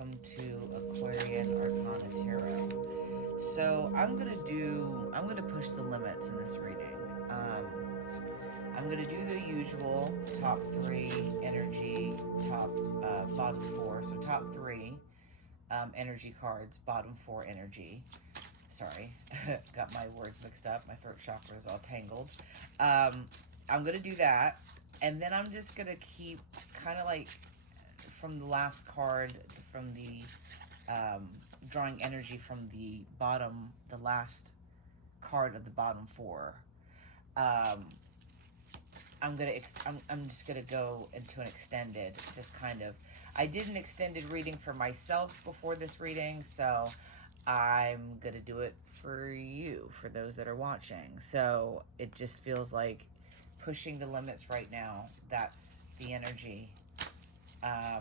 welcome to Aquarian Arcana Tarot. So I'm gonna push the limits in this reading. I'm gonna do the usual top three energy, bottom four. So top three energy cards, bottom four energy. Sorry, got my words mixed up. My throat chakra is all tangled. I'm gonna do that, and then I'm just gonna keep kind of like from the last card, from the drawing energy from the bottom, the last card of the bottom four. I'm just gonna go into an extended, just kind of. I did an extended reading for myself before this reading, so I'm gonna do it for you, for those that are watching. So it just feels like pushing the limits right now. That's the energy. Oh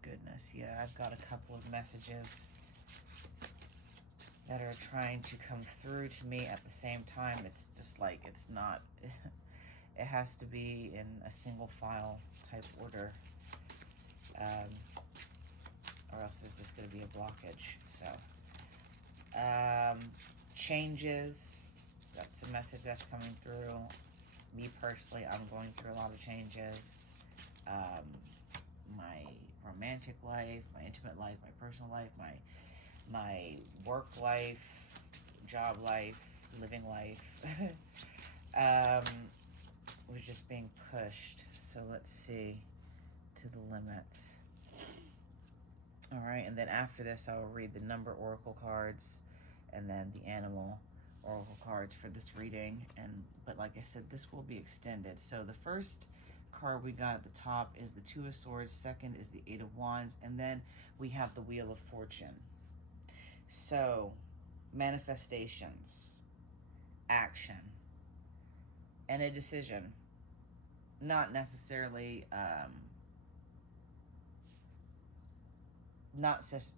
goodness, yeah, I've got a couple of messages that are trying to come through to me at the same time. It's just like, it's not, it has to be in a single file type order, or else there's just going to be a blockage. So changes, that's a message that's coming through. Me personally, I'm going through a lot of changes. My romantic life, my intimate life, my personal life, my work life, job life, living life, was just being pushed. So let's see, to the limits. All right, and then after this, I will read the number oracle cards and then the animal oracle cards for this reading. But like I said, this will be extended. So the first card we got at the top is the Two of Swords, second is the Eight of Wands, and then we have the Wheel of Fortune. So manifestations, action, and a decision. Not necessarily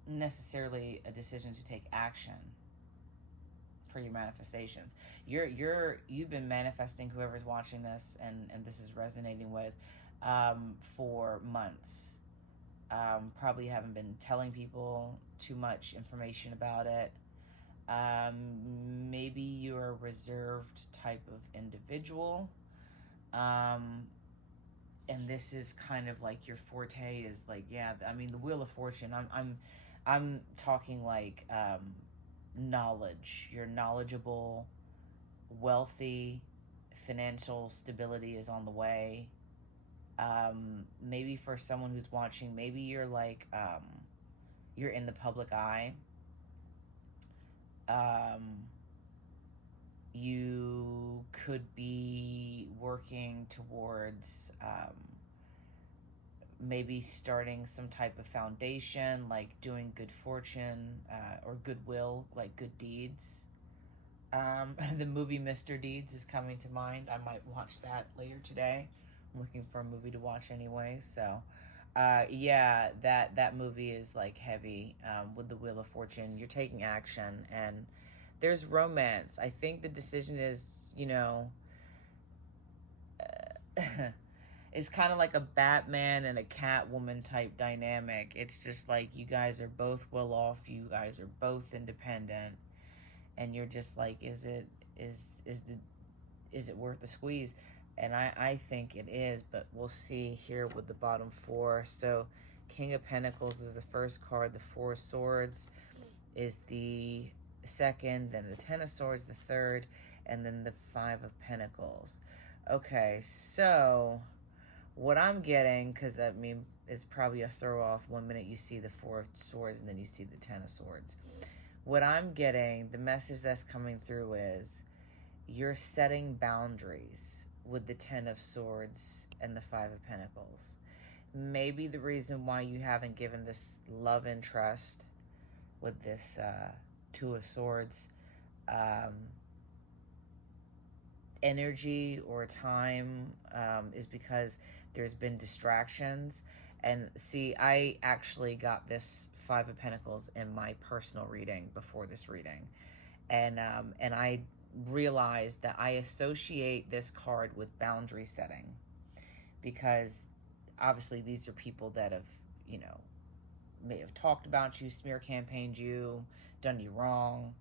necessarily a decision to take action for your manifestations. You've been manifesting, whoever's watching this and this is resonating with, for months. Probably haven't been telling people too much information about it. Maybe you're a reserved type of individual. And this is kind of like your forte is like, yeah, I mean, the Wheel of Fortune, I'm talking like, knowledge. You're knowledgeable, wealthy, financial stability is on the way. Maybe for someone who's watching, maybe you're like, you're in the public eye. You could be working towards maybe starting some type of foundation, like doing good fortune or goodwill, like good deeds. The movie Mr. Deeds is coming to mind. I might watch that later today. I'm looking for a movie to watch anyway. So yeah, that movie is like heavy with the Wheel of Fortune. You're taking action and there's romance. I think the decision is, you know, it's kind of like a Batman and a Catwoman type dynamic. It's just like you guys are both well off. You guys are both independent, and you're just like, is it worth the squeeze? And I think it is, but we'll see here with the bottom four. So King of Pentacles is the first card. The Four of Swords is the second, then the Ten of Swords, the third, and then the Five of Pentacles. Okay, so what I'm getting, because I mean, it's probably a throw off. 1 minute you see the Four of Swords and then you see the Ten of Swords. What I'm getting, the message that's coming through is you're setting boundaries with the Ten of Swords and the Five of Pentacles. Maybe the reason why you haven't given this love and trust with this Two of Swords energy or time is because there's been distractions. And see, I actually got this Five of Pentacles in my personal reading before this reading, and I realized that I associate this card with boundary setting, because obviously these are people that have, you know, may have talked about you, smear campaigned you, done you wrong,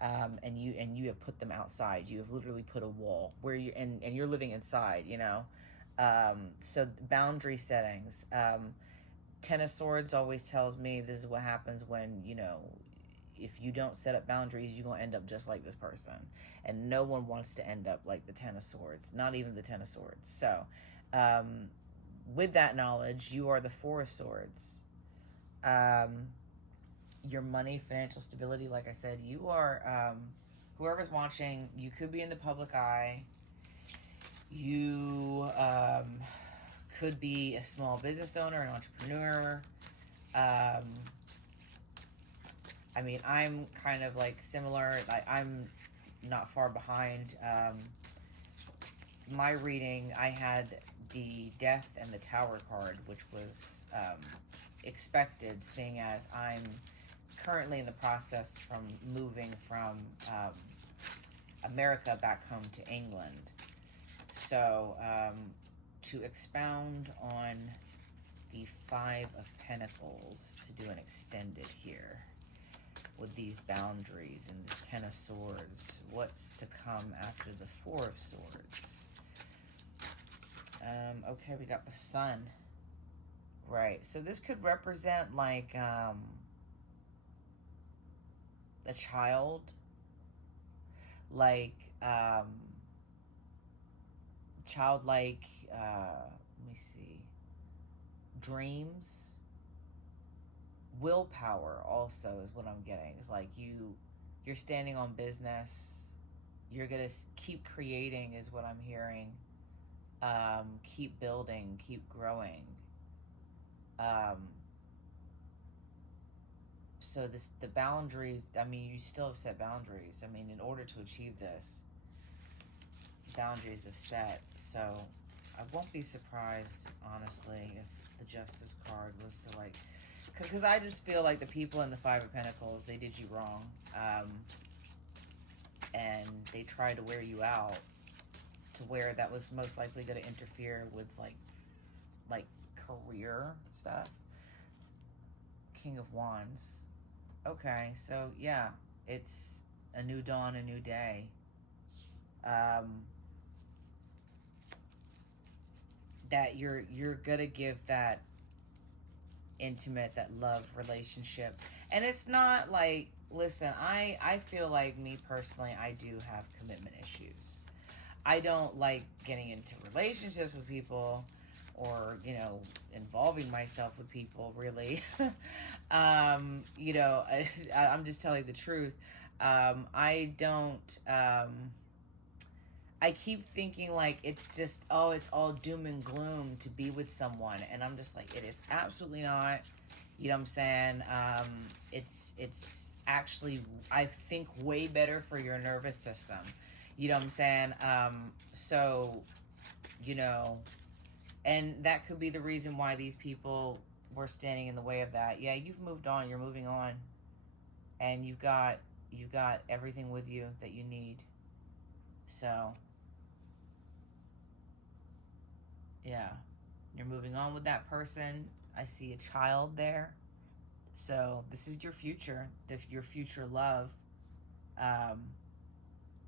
and you have put them outside. You have literally put a wall where you and you're living inside. You know, so boundary settings. Ten of Swords always tells me this is what happens when, you know, if you don't set up boundaries, you're going to end up just like this person. And no one wants to end up like the Ten of Swords, not even the Ten of Swords. So, with that knowledge, you are the Four of Swords. Your money, financial stability, like I said, you are, whoever's watching, you could be in the public eye. You could be a small business owner, an entrepreneur. I mean, I'm kind of like similar. I'm not far behind. My reading, I had the Death and the Tower card, which was expected, seeing as I'm currently in the process from moving from America back home to England. So, to expound on the Five of Pentacles, to do an extended here with these boundaries and this Ten of Swords, what's to come after the Four of Swords? Okay, we got the Sun. Right, so this could represent like a child, like childlike, let me see, dreams. Willpower also is what I'm getting. It's like you're standing on business. You're gonna keep creating is what I'm hearing. Keep building, keep growing. So the boundaries, I mean, you still have set boundaries. I mean, in order to achieve this, boundaries have set. So I won't be surprised, honestly, if the Justice card was to like, because I just feel like the people in the Five of Pentacles, they did you wrong. And they tried to wear you out to where that was most likely going to interfere with like career stuff. King of Wands. Okay, so yeah, it's a new dawn, a new day. That you're gonna give that intimate, that love relationship. And it's not like, listen, I feel like, me personally, I do have commitment issues. I don't like getting into relationships with people or, you know, involving myself with people, really. You know, I'm just telling the truth. I don't, I keep thinking like it's just, oh, it's all doom and gloom to be with someone. And I'm just like, it is absolutely not. You know what I'm saying? It's actually, I think, way better for your nervous system. You know what I'm saying? So, you know, and that could be the reason why these people were standing in the way of that. Yeah, you've moved on. You're moving on. And you've got everything with you that you need. So, yeah, you're moving on with that person. I see a child there. So this is your future, your future love.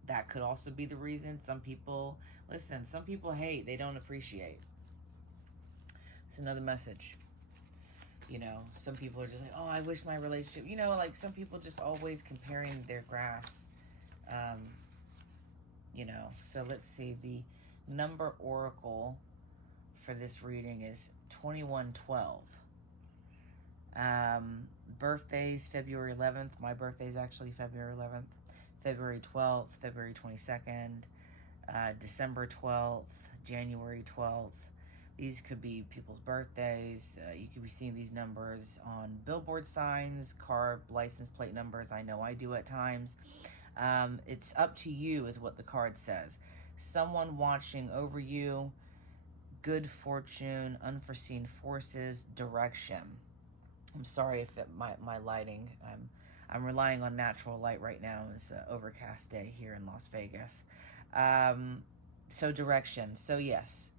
That could also be the reason some people, listen, some people hate, they don't appreciate. It's another message. You know, some people are just like, oh, I wish my relationship, you know, like some people just always comparing their grass. You know, so let's see, the number oracle for this reading is 2112. Birthdays, February 11th. My birthday is actually February 11th. February 12th, February 22nd, December 12th, January 12th. These could be people's birthdays. You could be seeing these numbers on billboard signs, car license plate numbers. I know I do at times. It's up to you is what the card says. Someone watching over you, good fortune, unforeseen forces, direction. I'm sorry if my lighting, I'm relying on natural light right now. It's an overcast day here in Las Vegas. So direction. So yes,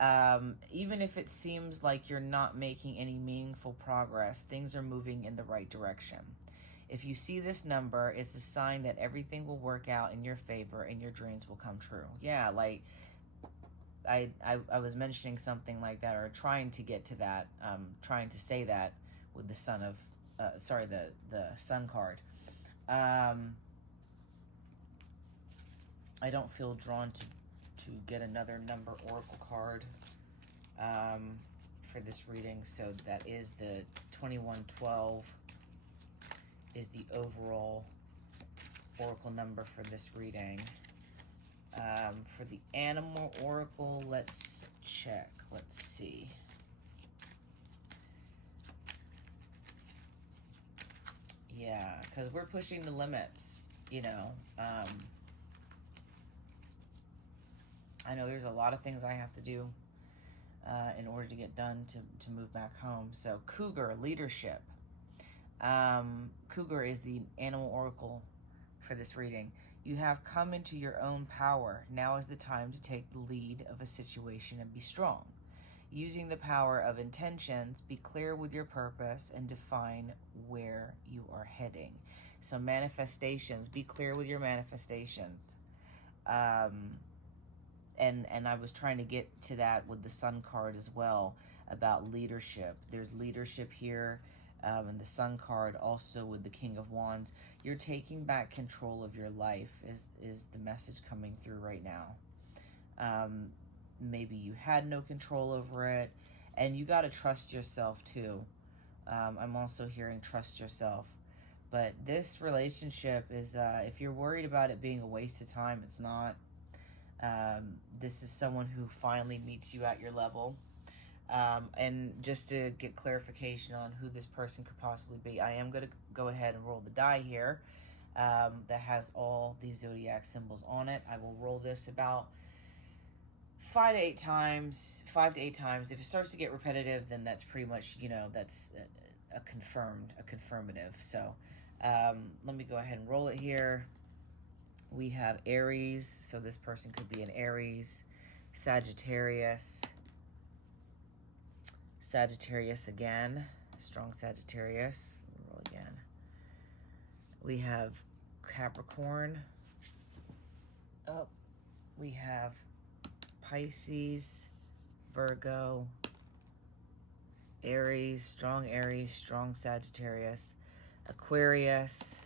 Even if it seems like you're not making any meaningful progress, things are moving in the right direction. If you see this number, it's a sign that everything will work out in your favor and your dreams will come true. Yeah, like I was mentioning something like that, or trying to get to that, trying to say that with the son of, the sun card. I don't feel drawn to get another number oracle card for this reading, so that is the 2112 is the overall oracle number for this reading. For the animal oracle, let's check. Let's see. Yeah, because we're pushing the limits, you know. I know there's a lot of things I have to do in order to get done to move back home. So Cougar, leadership. Cougar is the animal oracle for this reading. You have come into your own power. Now is the time to take the lead of a situation and be strong. Using the power of intentions, be clear with your purpose and define where you are heading. So manifestations, be clear with your manifestations. And I was trying to get to that with the Sun card as well, about leadership. There's leadership here. And the Sun card also with the King of Wands. You're taking back control of your life is the message coming through right now. Maybe you had no control over it, and you got to trust yourself too. I'm also hearing trust yourself. But this relationship is, if you're worried about it being a waste of time, it's not. This is someone who finally meets you at your level. And just to get clarification on who this person could possibly be, I am going to go ahead and roll the die here that has all these zodiac symbols on it. I will roll this about 5 to 8 times. If it starts to get repetitive, then that's pretty much, you know, that's a confirmative. So let me go ahead and roll it here. We have Aries, so this person could be an Aries, Sagittarius again, strong Sagittarius. Roll again. We have Capricorn. Oh, we have Pisces, Virgo, Aries, strong Sagittarius, Aquarius,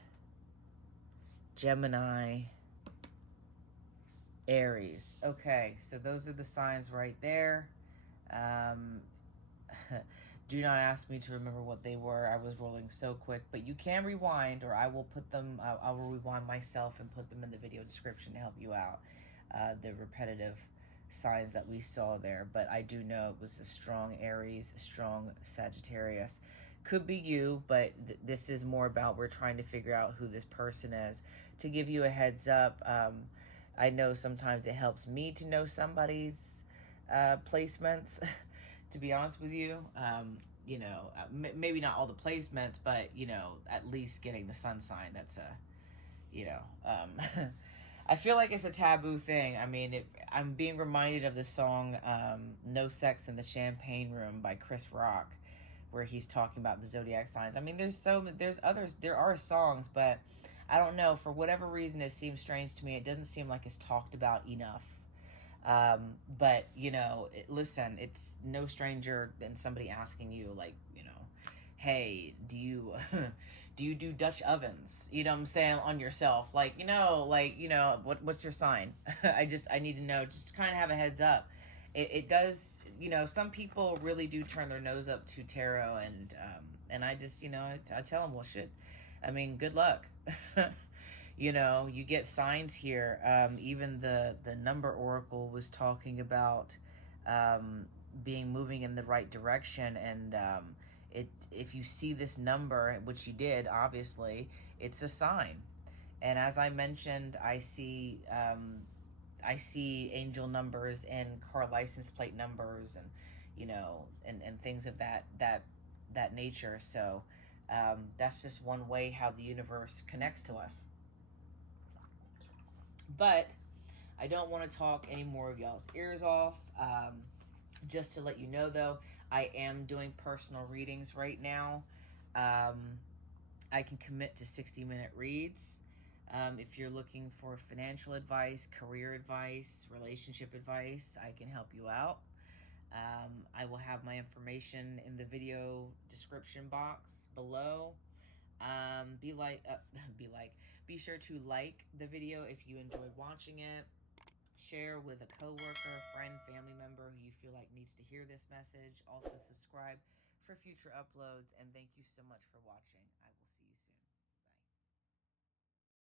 Gemini, Aries. Okay, so those are the signs right there. Do not ask me to remember what they were. I was rolling so quick, but you can rewind, or I will put them, I will rewind myself and put them in the video description to help you out. The repetitive signs that we saw there, but I do know it was a strong Aries, strong Sagittarius. Could be you, but this is more about, we're trying to figure out who this person is. To give you a heads up, I know sometimes it helps me to know somebody's placements. To be honest with you, you know, maybe not all the placements, but, you know, at least getting the sun sign. That's a, you know, I feel like it's a taboo thing. I mean, I'm being reminded of the song No Sex in the Champagne Room by Chris Rock, where he's talking about the zodiac signs. I mean, there are songs, but I don't know, for whatever reason, it seems strange to me. It doesn't seem like it's talked about enough. But, you know, listen, it's no stranger than somebody asking you, like, you know, hey, do you do Dutch ovens? You know what I'm saying, on yourself? Like, you know, what's your sign? I need to know, just to kind of have a heads up. It does, you know, some people really do turn their nose up to tarot, and I just, you know, I tell them, well, shit, I mean, good luck. You know, you get signs here. Even the number oracle was talking about moving in the right direction, and if you see this number, which you did, obviously, it's a sign. And as I mentioned, I see angel numbers and car license plate numbers, and, you know, and things of that nature. So that's just one way how the universe connects to us. But I don't want to talk any more of y'all's ears off. Just to let you know, though, I am doing personal readings right now. I can commit to 60-minute reads. If you're looking for financial advice, career advice, relationship advice, I can help you out. I will have my information in the video description box below. Be like, be sure to like the video if you enjoyed watching it. Share with a coworker, friend, family member who you feel like needs to hear this message. Also subscribe for future uploads, and thank you so much for watching.